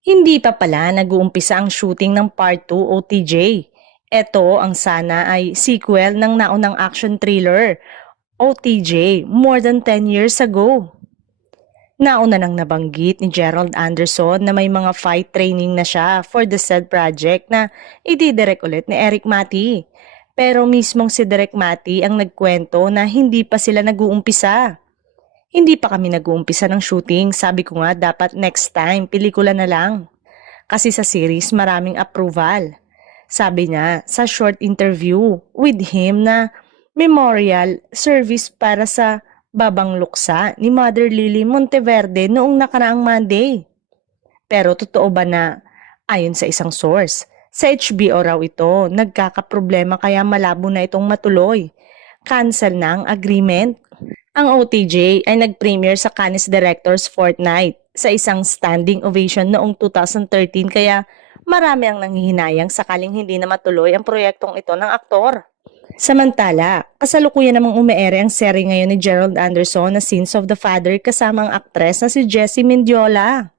Hindi pa pala nag-uumpisa ang shooting ng Part 2 o TJ. Ito ang sana ay sequel ng naunang action thriller o TJ more than 10 years ago. Nauna nang nabanggit ni Gerald Anderson na may mga fight training na siya for the said project na ididirect ulit ni Eric Mati. Pero mismong si Direk Mati ang nagkwento na hindi pa sila nag-uumpisa. Hindi pa kami nag-uumpisa ng shooting, sabi ko nga dapat next time pelikula na lang. Kasi sa series maraming approval. Sabi niya sa short interview with him na memorial service para sa babang luksa ni Mother Lily Monteverde noong nakaraang Monday. Pero totoo ba na, ayon sa isang source, sa HBO raw ito, nagkakaproblema kaya malabo na itong matuloy. Cancel na ang agreement. Ang OTJ ay nag-premiere sa Cannes Directors Fortnight sa isang standing ovation noong 2013 kaya marami ang nanghihinayang sakaling hindi na matuloy ang proyektong ito ng aktor. Samantala, kasalukuyan namang umeere ang serye ngayon ni Gerald Anderson na Sins of the Father kasama ang aktres na si Jessie Mendiola.